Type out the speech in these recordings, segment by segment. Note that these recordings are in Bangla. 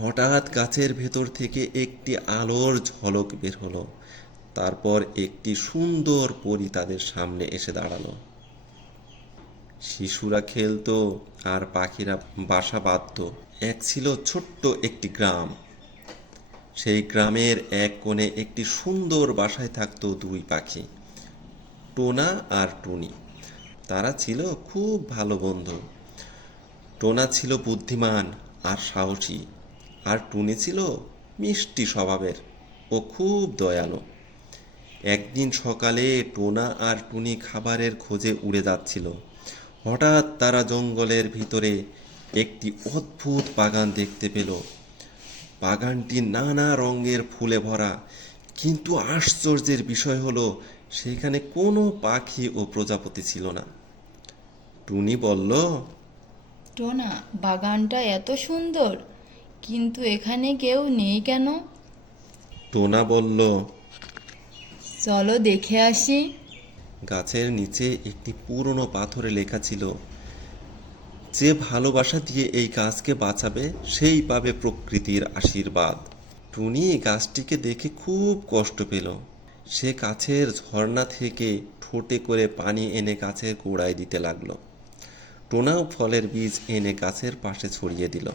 হঠাৎ গাছের ভেতর থেকে একটি আলোর ঝলক বের হলো। তারপর একটি সুন্দর পরী তাদের সামনে এসে দাঁড়ালো। শিশুরা খেলতো আর পাখিরা বাসা বাঁধতো। এক ছিল ছোট্ট একটি গ্রাম। সেই গ্রামের এক কোণে একটি সুন্দর বাসায় থাকতো দুই পাখি, টোনা আর টুনি। তারা ছিল খুব ভালো বন্ধু। টোনা ছিল বুদ্ধিমান আর সাহসী, আর টুনি ছিল মিষ্টি স্বভাবের ও খুব দয়ালু। একদিন সকালে টোনা আর টুনি খাবারের খোঁজে উড়ে যাচ্ছিল। হঠাৎ তারা জঙ্গলের ভিতরে একটি অদ্ভুত বাগান দেখতে পেল। বাগানটি নানা রঙের ফুলে ভরা, কিন্তু আশ্চর্যের বিষয় হলো সেখানে কোনো পাখি ও প্রজাপতি ছিল না। টুনি বলল, টোনা, বাগানটা এত সুন্দর, কিন্তু এখানে কেউ নেই কেন? টোনা বলল, চলো দেখে আসি। গাছের নিচে একটি পুরনো পাথরে লেখা ছিল, যে ভালোবাসা দিয়ে এই গাছকে বাঁচাবে সেই পাবে প্রকৃতির আশীর্বাদ। টুনি গাছটিকে দেখে খুব কষ্ট পেল। সে গাছের ঝর্ণা থেকে ঠোঁটে করে পানি এনে গাছের গোড়ায় দিতে লাগলো। টোনাও ফলের বীজ এনে গাছের পাশে ছড়িয়ে দিল।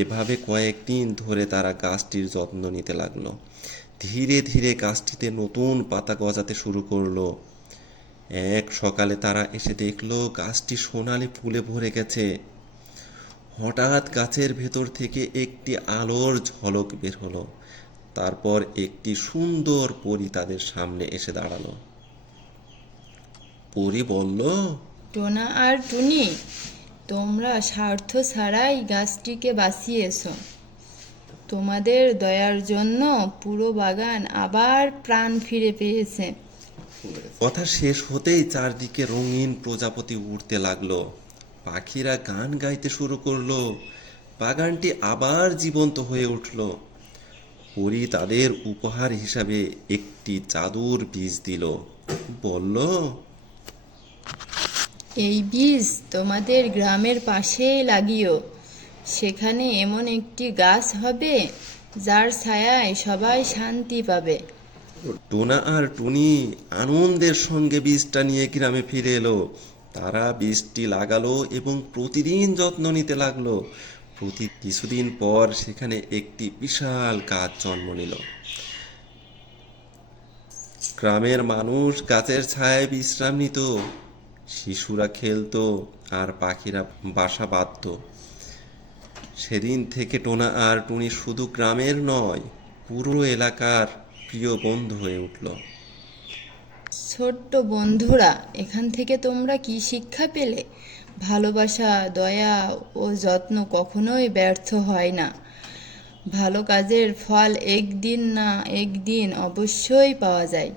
এভাবে কয়েকদিন ধরে তারা গাছটির যত্ন নিতে লাগলো। ধীরে ধীরে গাছটিতে নতুন পাতা গজাতে শুরু করলো। এক সকালে তারা এসে দেখলো গাছটি সোনালি ফুলে ভরে গেছে। হঠাৎ গাছের ভেতর থেকে একটি আলোর ঝলক বের হলো। তারপর একটি সুন্দর পরী তাদের সামনে এসে দাঁড়ালো। পরী বলল, টোনা আর টুনি, তোমরা স্বার্থ ছাড়াই গাছটিকে বাঁচিয়েছো। তোমাদের দয়ার জন্য পুরো বাগান আবার প্রাণ ফিরে পেয়েছে। কথা শেষ হতেই চারদিকে রঙিন প্রজাপতি উড়তে লাগলো। পাখিরা গান গাইতে শুরু করলো। বাগানটি আবার জীবন্ত হয়ে উঠল। পরী তাদের উপহার হিসাবে একটি জাদুর বীজ দিল। বলল, এই বীজ তোমাদের গ্রামের পাশেই লাগিও। সেখানে এমন একটি গাছ হবে যার ছায়ায় সবাই শান্তি পাবে। টোনা আর টুনি আনন্দের সঙ্গে বীজটা নিয়ে গ্রামে ফিরে এলো। তারা বীজটি লাগালো এবং প্রতিদিন যত্ন নিতে লাগলো। কিছুদিন পর সেখানে একটি বিশাল গাছ জন্ম নিল। গ্রামের মানুষ গাছের ছায়ায় বিশ্রাম নিত। শিশুরা খেলতো আর পাখিরা বাসা বাঁধত। সেদিন থেকে টোনা আর টুনি শুধু গ্রামের নয়, পুরো এলাকার প্রিয় বন্ধু হয়ে উঠল। ছোট্ট বন্ধুরা, এখান থেকে তোমরা কি শিক্ষা পেলে? ভালোবাসা, দয়া ও যত্ন কখনোই ব্যর্থ হয় না। ভালো কাজের ফল একদিন না একদিন অবশ্যই পাওয়া যায়।